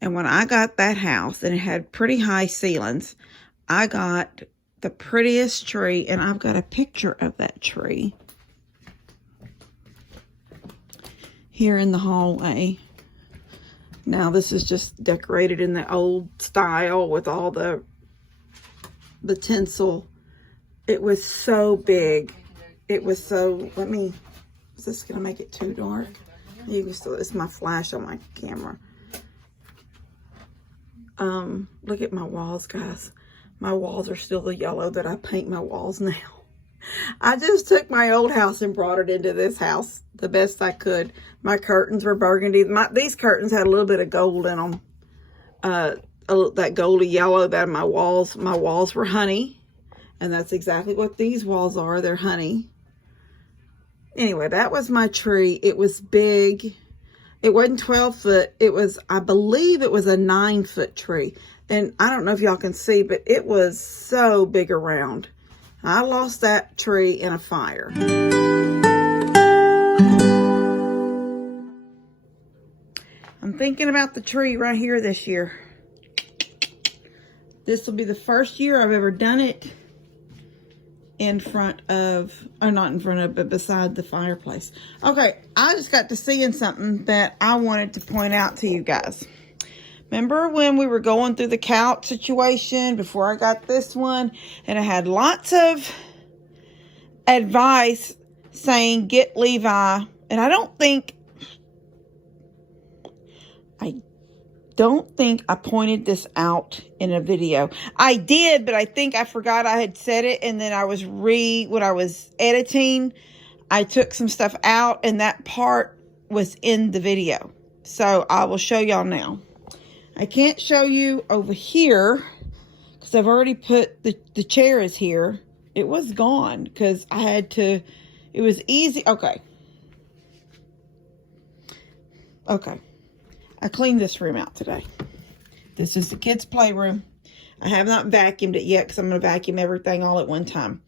And when I got that house, and it had pretty high ceilings, I got the prettiest tree, and I've got a picture of that tree here in the hallway. Now this is just decorated in the old style with all the tinsel. It was so big. It was so, is this gonna make it too dark? You can still, it's my flash on my camera. Look at my walls, guys. My walls are still the yellow that I paint my walls now. I just took my old house and brought it into this house the best I could. My curtains were burgundy. These curtains had a little bit of gold in them. That goldy yellow that my walls were honey. And that's exactly what these walls are. They're honey. Anyway, that was my tree. It was big. It wasn't 12 foot. It was, I believe it was a 9-foot tree. And I don't know if y'all can see, but it was so big around. I lost that tree in a fire. I'm thinking about the tree right here this year. This will be the first year I've ever done it in front of, or not in front of, but beside the fireplace. Okay, I just got to seeing something that I wanted to point out to you guys. Remember when we were going through the couch situation before I got this one? And I had lots of advice saying, get Levi. And I don't think I pointed this out in a video. I did, but I think I forgot I had said it. And then when I was editing, I took some stuff out and that part was in the video. So I will show y'all now. I can't show you over here because I've already put the chair is here. It was gone because I had to, it was easy. Okay. I cleaned this room out today. This is the kids' playroom. I have not vacuumed it yet because I'm going to vacuum everything all at one time.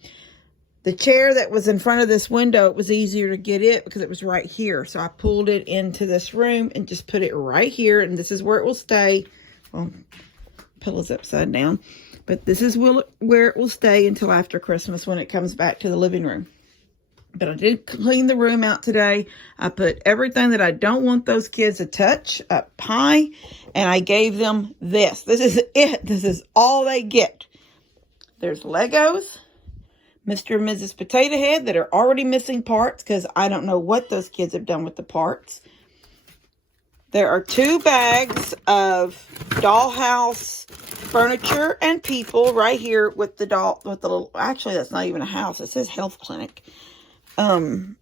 The chair that was in front of this window, it was easier to get it because it was right here. So I pulled it into this room and just put it right here. And this is where it will stay. Well, pillow's upside down. But this is where it will stay until after Christmas when it comes back to the living room. But I did clean the room out today. I put everything that I don't want those kids to touch up high. And I gave them this. This is it. This is all they get. There's Legos. Mr. and Mrs. Potato Head that are already missing parts because I don't know what those kids have done with the parts. There are 2 bags of dollhouse furniture and people right here with the little, actually that's not even a house. It says health clinic. And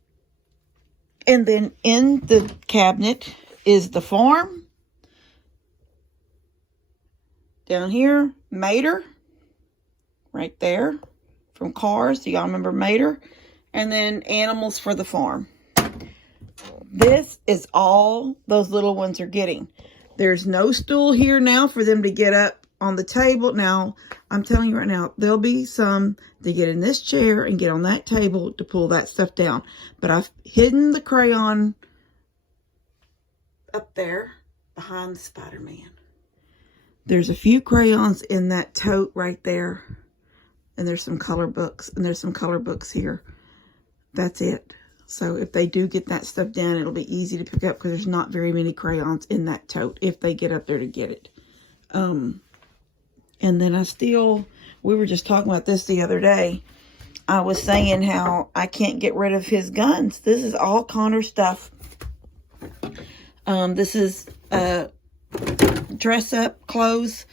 then in the cabinet is the farm. Down here, Mater. Right there. From Cars. Do y'all remember Mater? And then animals for the farm. This is all those little ones are getting. There's no stool here now for them to get up on the table. Now, I'm telling you right now, there'll be some to get in this chair and get on that table to pull that stuff down. But I've hidden the crayon up there behind the Spider-Man. There's a few crayons in that tote right there. And there's some color books. And there's some color books here. That's it. So if they do get that stuff down, it'll be easy to pick up because there's not very many crayons in that tote if they get up there to get it. And then we were just talking about this the other day. I was saying how I can't get rid of his guns. This is all Connor stuff. This is dress up clothes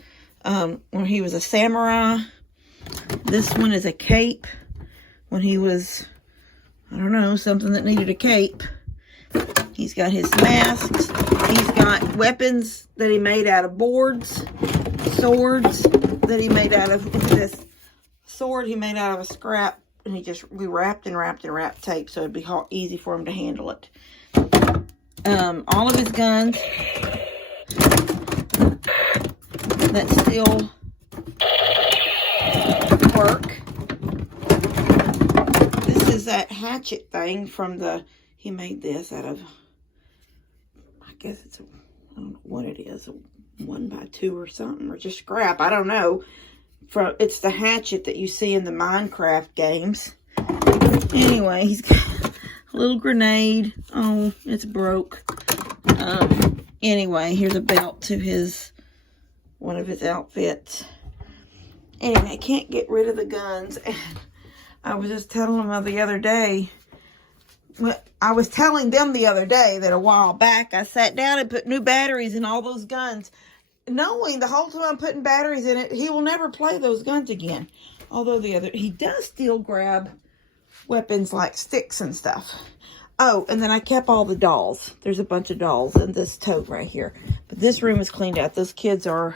when he was a samurai. This one is a cape when he was, I don't know, something that needed a cape. He's got his masks. He's got weapons that he made out of boards. Swords that he made out of, look at this. Sword he made out of a scrap. And we wrapped and wrapped and wrapped tape so it'd be easy for him to handle it. All of his guns that still work. This is that hatchet thing from he made this out of, I guess I don't know what it is, 1x2 or something, or just scrap. I don't know. It's the hatchet that you see in the Minecraft games. Anyway, he's got a little grenade. Oh, it's broke. Anyway, here's a belt to one of his outfits. Anyway, I can't get rid of the guns. And I was just telling them the other day. I was telling them the other day that a while back I sat down and put new batteries in all those guns, knowing the whole time I'm putting batteries in it, he will never play those guns again. Although he does still grab weapons like sticks and stuff. Oh, and then I kept all the dolls. There's a bunch of dolls in this tote right here. But this room is cleaned out. Those kids are,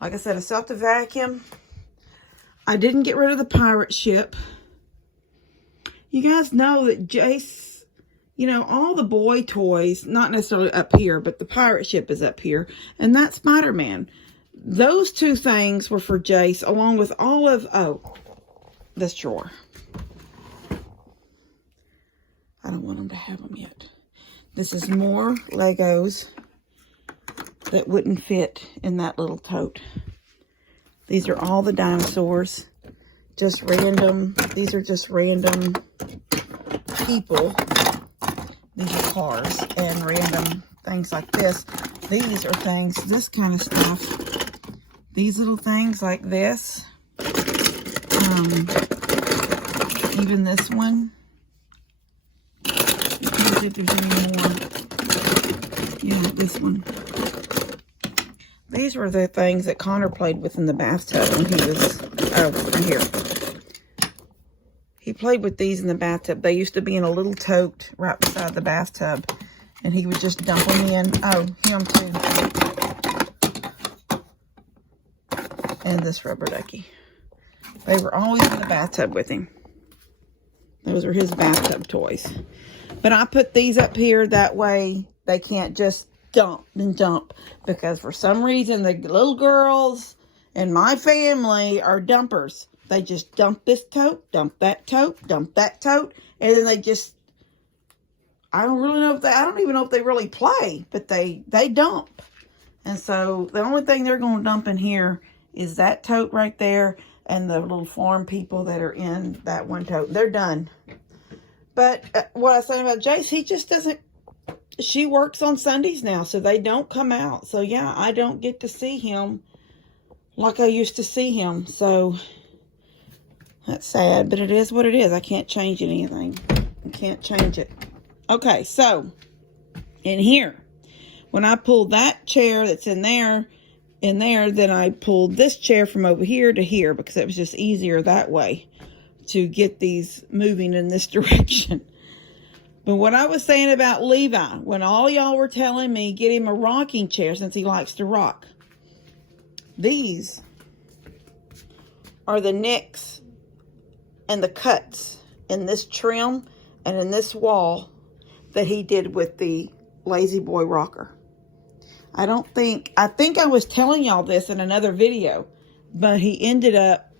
like I said, I still have to vacuum. I didn't get rid of the pirate ship. You guys know that Jace, all the boy toys, not necessarily up here, but the pirate ship is up here. And that Spider-Man. Those two things were for Jace, along with all of, this drawer. I don't want him to have them yet. This is more Legos that wouldn't fit in that little tote. These are all the dinosaurs. Just random. These are just random people. These are cars and random things like this. These are things, this kind of stuff. These little things like this. Even this one. If there's any more. Yeah, this one. These were the things that Connor played with in the bathtub when he was right here. He played with these in the bathtub. They used to be in a little tote right beside the bathtub, and he would just dump them in. Oh, him too. And this rubber ducky. They were always in the bathtub with him. Those are his bathtub toys. But I put these up here that way they can't just dump and dump. Because for some reason the little girls in my family are dumpers. They just dump this tote, dump that tote, dump that tote. And then they just, I don't even know if they really play. But they dump. And so the only thing they're going to dump in here is that tote right there. And the little farm people that are in that one tote. They're done. But what I was saying about Jace, he just doesn't, she works on Sundays now, so they don't come out. So yeah, I don't get to see him like I used to see him. So that's sad, but it is what it is. I can't change anything. I can't change it. Okay, so in here, when I pulled that chair that's in there, then I pulled this chair from over here to here because it was just easier that way to get these moving in this direction. But what I was saying about Levi, when all y'all were telling me get him a rocking chair since he likes to rock, these are the nicks and the cuts in this trim and in this wall that he did with the Lazy Boy rocker. I think I was telling y'all this in another video, but I ended up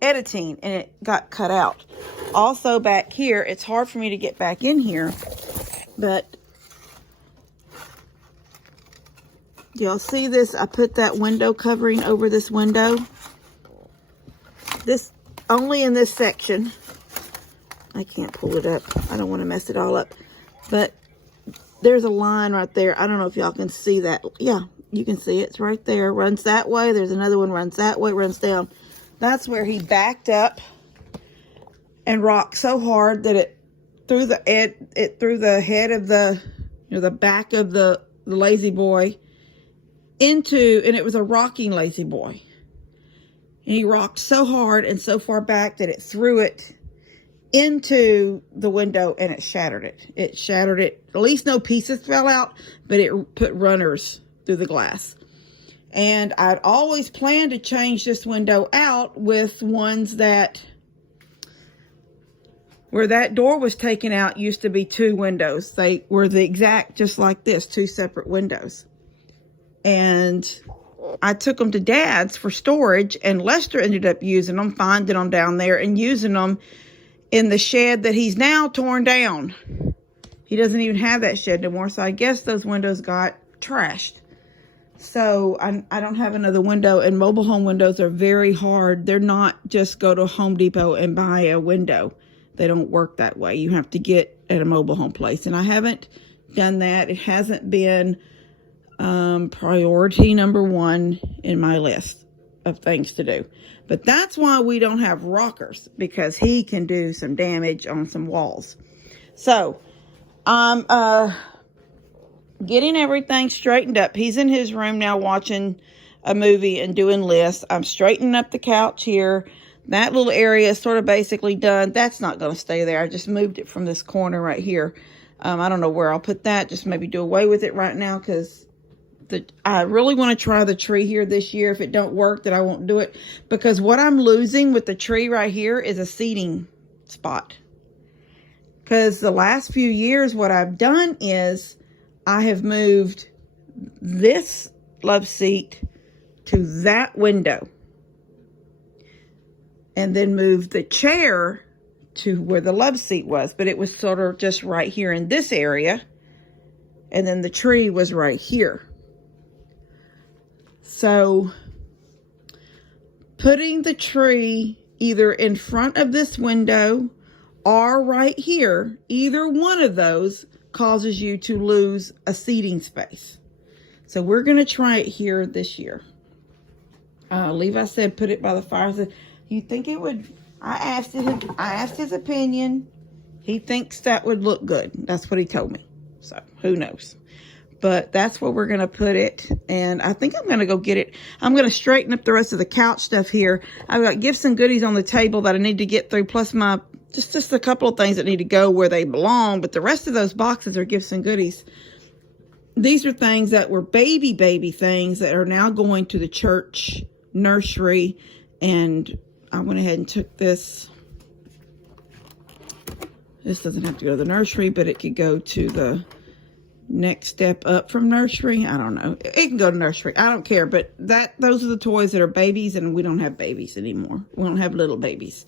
editing and it got cut out. Also back here, it's hard for me to get back in here, but y'all see this? I put that window covering over this window. This, only in this section. I can't pull it up. I don't want to mess it all up. But there's a line right there. I don't know if y'all can see that. Yeah, you can see it. It's right there. Runs that way. There's another one runs that way, runs down. That's where he backed up and rocked so hard that it threw the head of the back of the Lazy Boy into, and it was a rocking Lazy Boy. And he rocked so hard and so far back that it threw it into the window and it shattered it. It shattered it. At least no pieces fell out, but it put runners through the glass. And I'd always planned to change this window out with ones that, where that door was taken out, used to be two windows. They were the exact, just like this, two separate windows. And I took them to Dad's for storage, and Lester ended up using them, finding them down there and using them in the shed that he's now torn down. He doesn't even have that shed no more, so I guess those windows got trashed. So I don't have another window, and mobile home windows are very hard. They're not just go to Home Depot and buy a window. They don't work that way. You have to get at a mobile home place, and I haven't done that. It hasn't been priority number one in my list of things to do. But that's why we don't have rockers, because he can do some damage on some walls. So I'm getting everything straightened up. He's in his room now watching a movie and doing lists. I'm straightening up the couch here. That little area is sort of basically done. That's not going to stay there. I just moved it from this corner right here. I don't know where I'll put that. Just maybe do away with it right now, because I really want to try the tree here this year. If it don't work, then I won't do it. Because what I'm losing with the tree right here is a seating spot. Because the last few years, what I've done is I have moved this love seat to that window. And then moved the chair to where the love seat was. But it was sort of just right here in this area. And then the tree was right here. So putting the tree either in front of this window or right here, either one of those causes you to lose a seating space. So we're going to try it here this year. Levi said put it by the fire. I said, you think it would? I asked his opinion. He thinks that would look good. That's what he told me. So who knows? But that's where we're going to put it. And I think I'm going to go get it. I'm going to straighten up the rest of the couch stuff here. I've got gifts and goodies on the table that I need to get through. Plus my, just a couple of things that need to go where they belong. But the rest of those boxes are gifts and goodies. These are things that were baby things that are now going to the church nursery. And I went ahead and took this. This doesn't have to go to the nursery, but it could go to the next step up from nursery. I don't know. It can go to nursery. I don't care. But those are the toys that are babies, and we don't have babies anymore. We don't have little babies.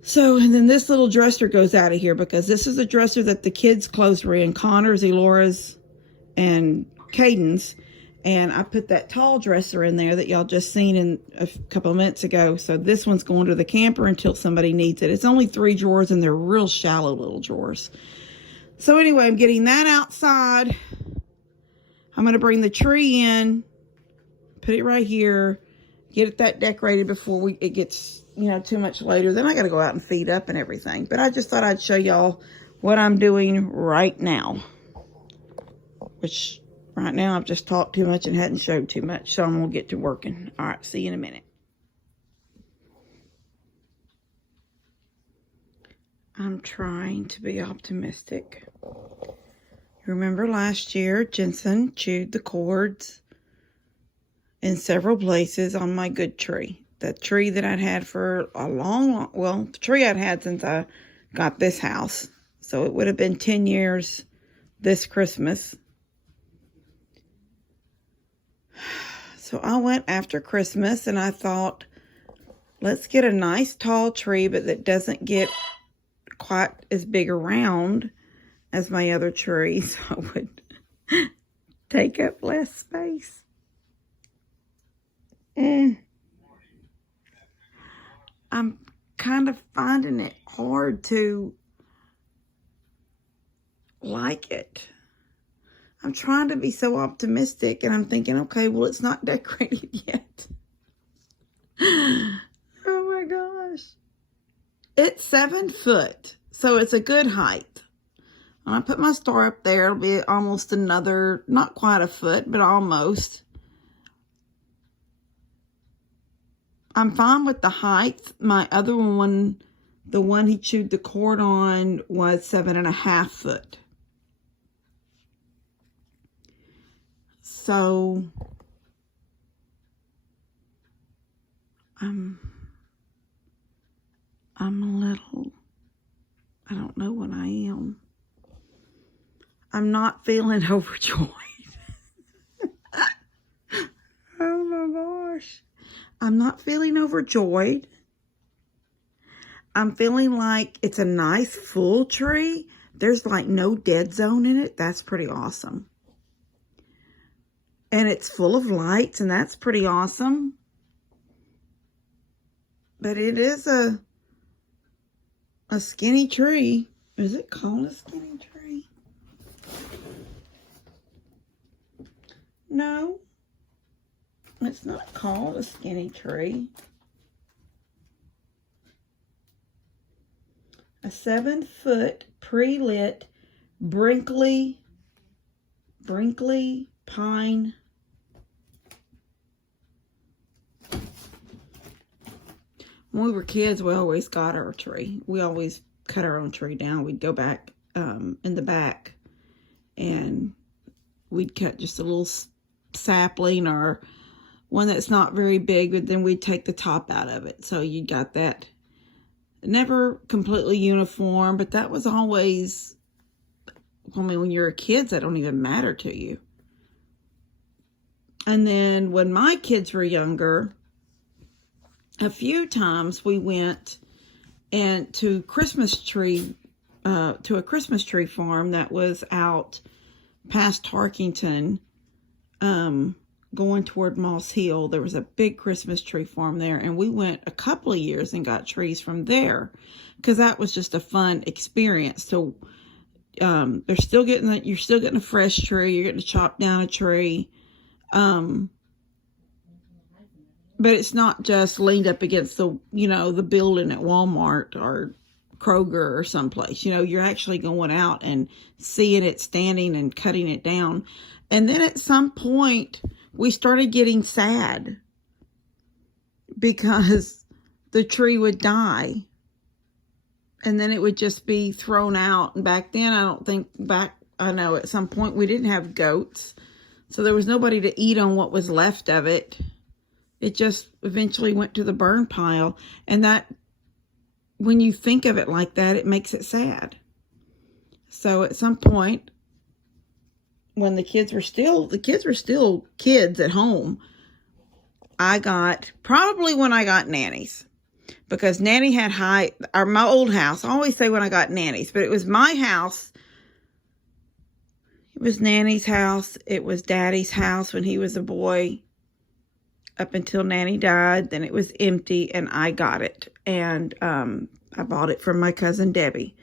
So, and then this little dresser goes out of here, because this is a dresser that the kids' clothes were in. Connor's, Elora's, and Caden's. And I put that tall dresser in there that y'all just seen in a couple of minutes ago. So this one's going to the camper until somebody needs it. It's only 3 drawers, and they're real shallow little drawers. So anyway, I'm getting that outside. I'm going to bring the tree in, put it right here, get that decorated before it gets, too much later. Then I got to go out and feed up and everything. But I just thought I'd show y'all what I'm doing right now. Which, right now, I've just talked too much and hadn't showed too much. So I'm going to get to working. All right, see you in a minute. I'm trying to be optimistic. Remember last year, Jensen chewed the cords in several places on my good tree. The tree that I'd had for a long, well, the tree I'd had since I got this house. So it would have been 10 years this Christmas. So I went after Christmas and I thought, let's get a nice tall tree, but that doesn't get quite as big around as my other trees. So it would take up less space. I'm kind of finding it hard to like it. I'm trying to be so optimistic, and I'm thinking, okay, well, it's not decorated yet. Oh my gosh. It's 7 foot, so it's a good height. When I put my star up there, it'll be almost another, not quite a foot, but almost. I'm fine with the height. My other one, the one he chewed the cord on, was 7.5 foot. So, I'm a little, I don't know what I am. I'm not feeling overjoyed. Oh my gosh. I'm not feeling overjoyed. I'm feeling like it's a nice full tree. There's like no dead zone in it. That's pretty awesome. And it's full of lights, and that's pretty awesome. But it is a skinny tree. Is it called a skinny tree? No. It's not called a skinny tree. A 7-foot pre-lit Brinkley pine. When we were kids, we always got our tree. We always cut our own tree down. We'd go back in the back and we'd cut just a little sapling or one that's not very big, but then we'd take the top out of it. So you got that. Never completely uniform, but that was always, I mean, when you're a kid, that don't even matter to you. And then when my kids were younger, a few times we went and to a Christmas tree farm that was out past Tarkington, going toward Moss Hill. There was a big Christmas tree farm there, and we went a couple of years and got trees from there because that was just a fun experience. So you're still getting a fresh tree. You're getting to chop down a tree, but it's not just leaned up against the building at Walmart or Kroger or someplace. You're actually going out and seeing it standing and cutting it down. And then at some point, we started getting sad because the tree would die and then it would just be thrown out. And back then, I know at some point we didn't have goats, so there was nobody to eat on what was left of it. It just eventually went to the burn pile. And that, when you think of it like that, it makes it sad. So at some point, when the kids were still kids at home, probably when I got nannies, because Nanny had my old house. I always say when I got nannies, but it was my house. It was Nanny's house. It was Daddy's house when he was a boy, up until Nanny died. Then it was empty and I got it. And I bought it from my cousin Debbie.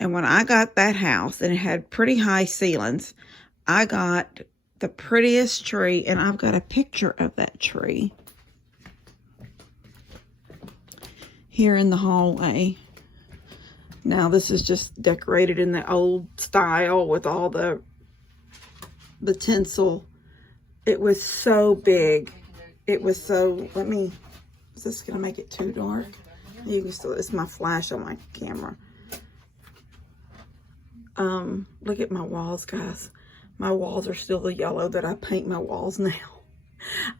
And when I got that house, and it had pretty high ceilings, I got the prettiest tree, and I've got a picture of that tree here in the hallway. Now, this is just decorated in the old style with all the tinsel. It was so big. It was so, is this going to make it too dark? You can still, it's my flash on my camera. Look at my walls, guys. My walls are still the yellow that I paint my walls now.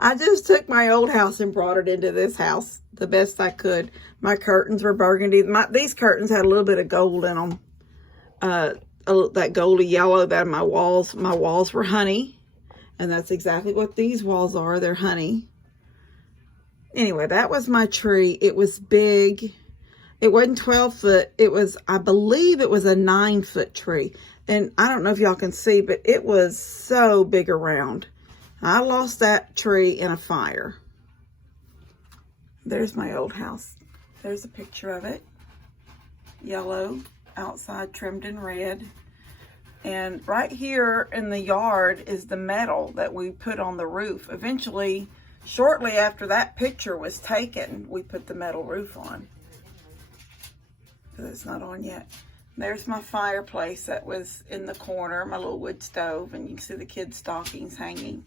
I just took my old house and brought it into this house the best I could. My curtains were burgundy. These curtains had a little bit of gold in them. That goldy yellow. That my walls were honey. And that's exactly what these walls are. They're honey. Anyway, that was my tree. It was big. It wasn't 12 foot. I believe it was a 9-foot tree. And I don't know if y'all can see, but it was so big around. I lost that tree in a fire. There's my old house. There's a picture of it. Yellow, outside trimmed in red. And right here in the yard is the metal that we put on the roof. Eventually, shortly after that picture was taken, we put the metal roof on. Because it's not on yet. There's my fireplace that was in the corner, my little wood stove, and you can see the kids' stockings hanging.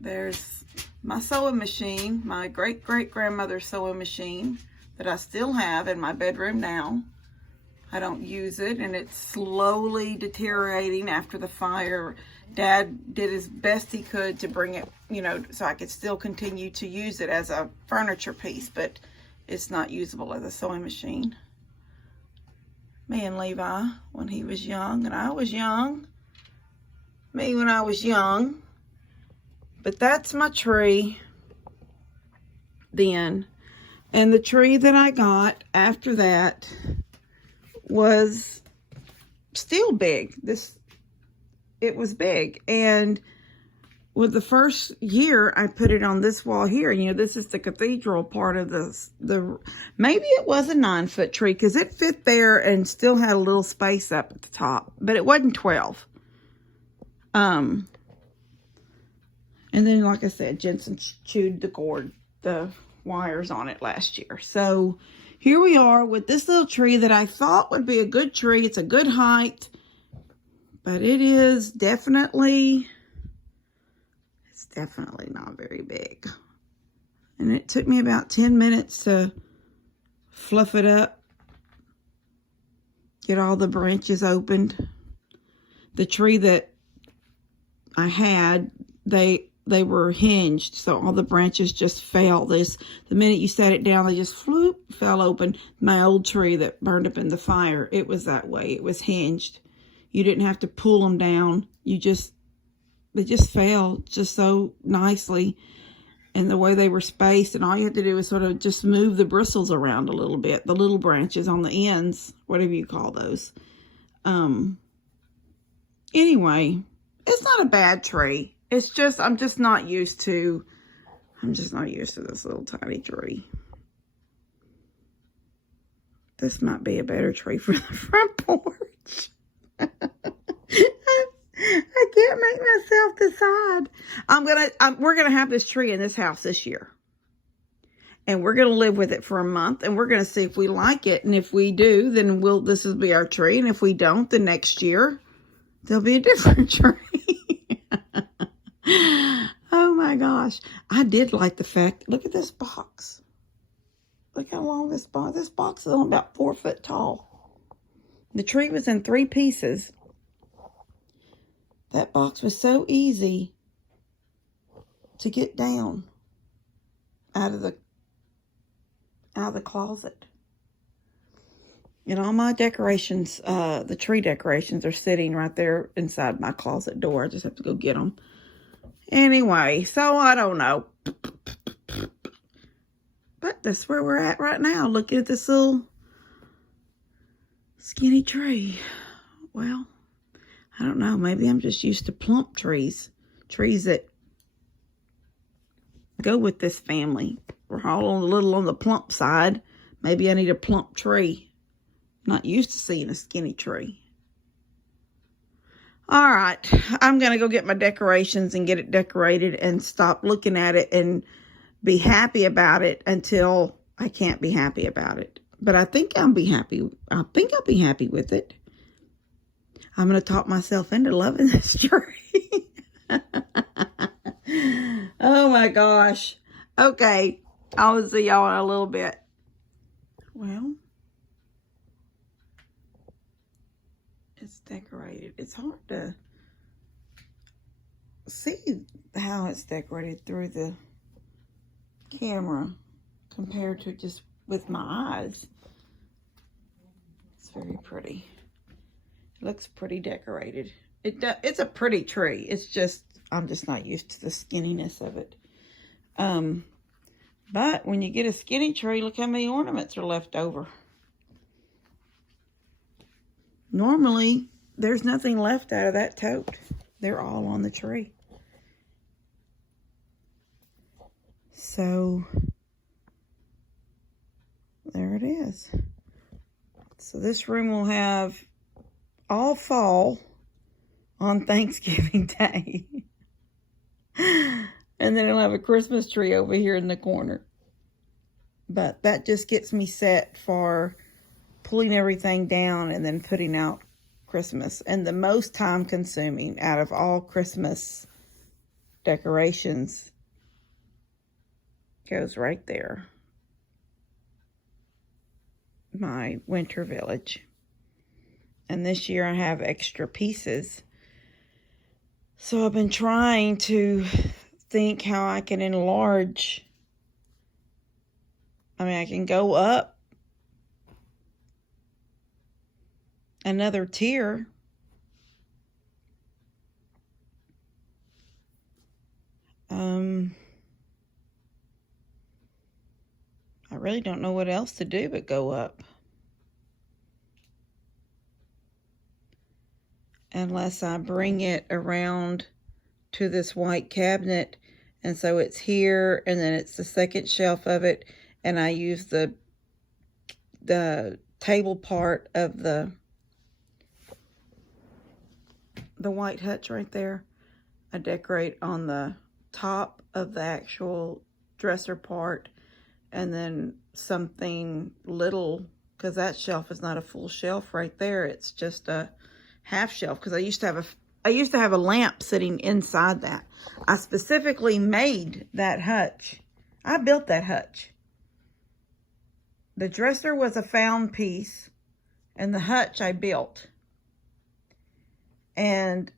There's my sewing machine, my great-great-grandmother's sewing machine that I still have in my bedroom now. I don't use it, and it's slowly deteriorating after the fire. Dad did his best he could to bring it, so I could still continue to use it as a furniture piece, but it's not usable as a sewing machine. Me and Levi when he was young, and I was young. Me when I was young. But that's my tree. Then And the tree that I got after that was still big. It was big. And with the first year, I put it on this wall here. You know, this is the cathedral part of maybe it was a 9-foot tree because it fit there and still had a little space up at the top, but it wasn't 12. And then, like I said, Jensen chewed the wires on it last year. So here we are with this little tree that I thought would be a good tree. It's a good height, but it's definitely not very big. And it took me about 10 minutes to fluff it up, get all the branches opened. The tree that I had, they were hinged, so all the branches just fell. The minute you set it down, they just fell open. My old tree that burned up in the fire, it was that way. It was hinged. You didn't have to pull them down. They just fell just so nicely. And the way they were spaced, and all you have to do is sort of just move the bristles around a little bit, the little branches on the ends, whatever you call those. Anyway, it's not a bad tree. It's just, I'm just not used to this little tiny tree. This might be a better tree for the front porch. I can't make myself decide. We're gonna have this tree in this house this year, and we're gonna live with it for a month, and we're gonna see if we like it. And if we do, then this will be our tree. And if we don't, the next year there'll be a different tree. Oh my gosh, I did like the fact. Look at this box. Look how long this box. This box is only about 4 foot tall. The tree was in 3 pieces. That box was so easy to get down out of the closet. And all my decorations, the tree decorations, are sitting right there inside my closet door. I just have to go get them. Anyway, so I don't know. But that's where we're at right now. Looking at this little skinny tree. Well, I don't know. Maybe I'm just used to plump trees. Trees that go with this family. We're all a little on the plump side. Maybe I need a plump tree. I'm not used to seeing a skinny tree. All right. I'm going to go get my decorations and get it decorated and stop looking at it and be happy about it until I can't be happy about it. But I think I'll be happy. I think I'll be happy with it. I'm going to talk myself into loving this tree. Oh my gosh. Okay. I'll see y'all in a little bit. Well, it's decorated. It's hard to see how it's decorated through the camera compared to just with my eyes. It's very pretty. It looks pretty decorated. It's a pretty tree. It's just, I'm just not used to the skinniness of it. But when you get a skinny tree, look how many ornaments are left over. Normally, there's nothing left out of that tote. They're all on the tree. So, there it is. So this room will have all fall on Thanksgiving Day. And then it'll have a Christmas tree over here in the corner. But that just gets me set for pulling everything down and then putting out Christmas. And the most time consuming out of all Christmas decorations goes right there. My winter village. And this year I have extra pieces. So I've been trying to think how I can enlarge. I mean, I can go up another tier. I really don't know what else to do but go up. Unless I bring it around to this white cabinet, and so it's here, and then it's the second shelf of it, and I use the table part of the white hutch right there. I decorate on the top of the actual dresser part, and then something little, because that shelf is not a full shelf right there. It's just a half shelf, because I used to have a lamp sitting inside that. I specifically made that hutch. I built that hutch. The dresser was a found piece, and the hutch I built. And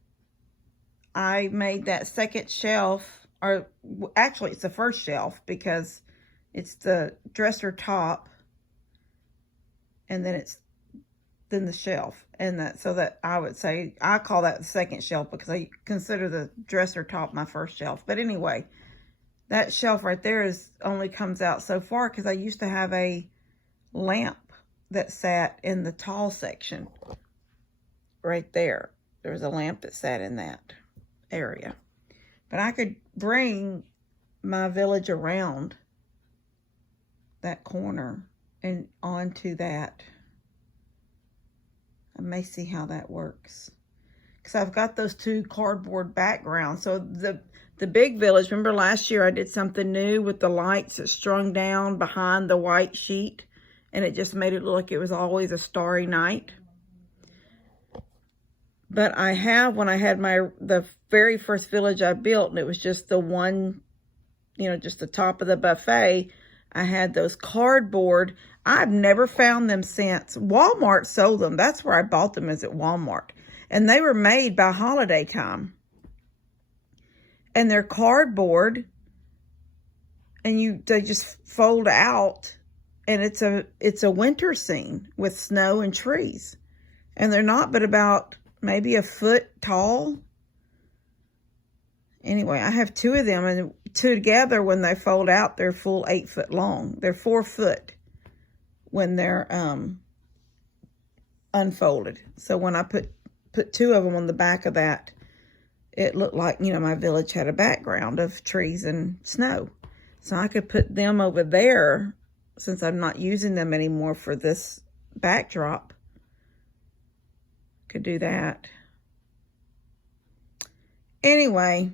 I made that second shelf, or actually it's the first shelf, because it's the dresser top, and then then the shelf, and that, so that I would say, I call that the second shelf because I consider the dresser top my first shelf. But anyway, that shelf right there only comes out so far because I used to have a lamp that sat in the tall section right there. There was a lamp that sat in that area. But I could bring my village around that corner and onto that. I may see how that works, because I've got those two cardboard backgrounds. So the big village, remember last year I did something new with the lights that strung down behind the white sheet, and it just made it look like it was always a starry night. But I have, when I had the very first village I built, and it was just the one, just the top of the buffet, I had those cardboard. I've never found them since. Walmart sold them. That's where I bought them, is at Walmart. And they were made by holiday time. And they're cardboard. And they just fold out. And it's a winter scene with snow and trees. And they're not but about maybe a foot tall. Anyway, I have two of them, and together when they fold out, they're full 8 foot long. They're 4 foot when they're unfolded. So when I put two of them on the back of that, it looked like, my village had a background of trees and snow. So I could put them over there, since I'm not using them anymore for this backdrop. Could do that. Anyway,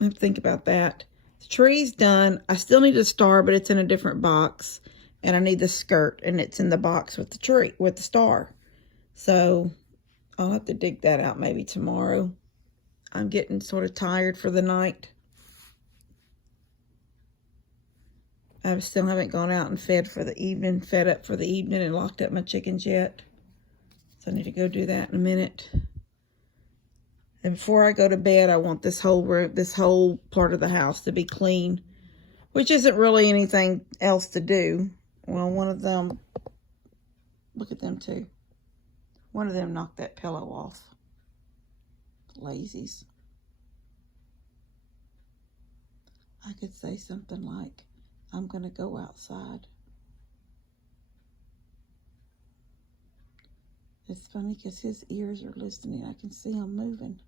I have to think about that. The tree's done. I still need a star, but it's in a different box. And I need the skirt, and it's in the box with the tree, with the star. So I'll have to dig that out maybe tomorrow. I'm getting sort of tired for the night. I still haven't gone out and fed up for the evening and locked up my chickens yet. So I need to go do that in a minute. And before I go to bed, I want this whole room, this whole part of the house to be clean, which isn't really anything else to do. Well, one of them, look at them two. One of them knocked that pillow off. Lazies. I could say something like, I'm going to go outside. It's funny because his ears are listening. I can see him moving.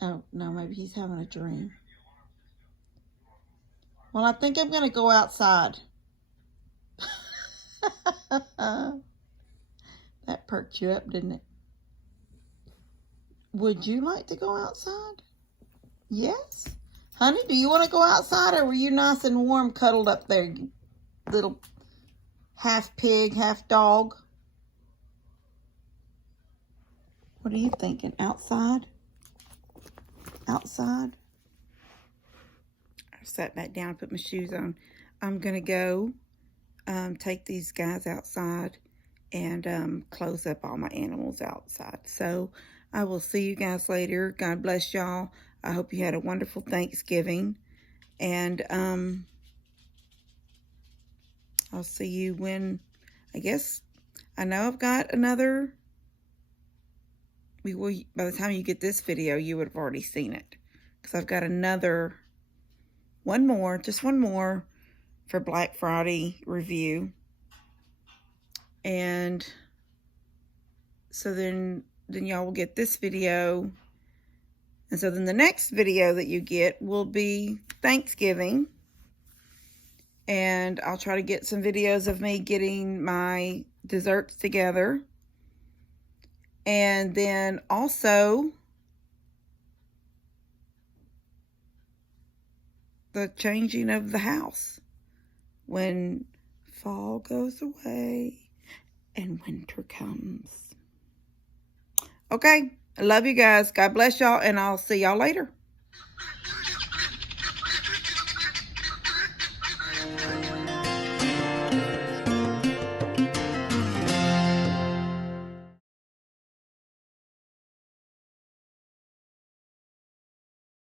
Oh, no, maybe he's having a dream. Well, I think I'm going to go outside. That perked you up, didn't it? Would you like to go outside? Yes? Honey, do you want to go outside, or were you nice and warm cuddled up there, you little half pig, half dog? What are you thinking? Outside? Outside? I sat back down and put my shoes on. I'm going to go take these guys outside and close up all my animals outside. So I will see you guys later. God bless y'all. I hope you had a wonderful Thanksgiving. And I'll see you when, I guess, I know I've got another. By the time you get this video, you would have already seen it. Because I've got just one more for Black Friday review. And so then y'all will get this video. And so then the next video that you get will be Thanksgiving. And I'll try to get some videos of me getting my desserts together. And then also the changing of the house when fall goes away and winter comes. Okay, I love you guys. God bless y'all, and I'll see y'all later.